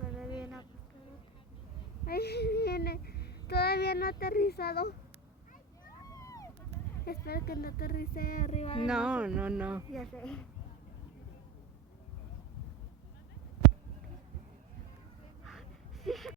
pero bien acostado. Ahí viene. Todavía no ha aterrizado. Espero que no aterrice arriba de No, nosotros. no, no. Ya sé.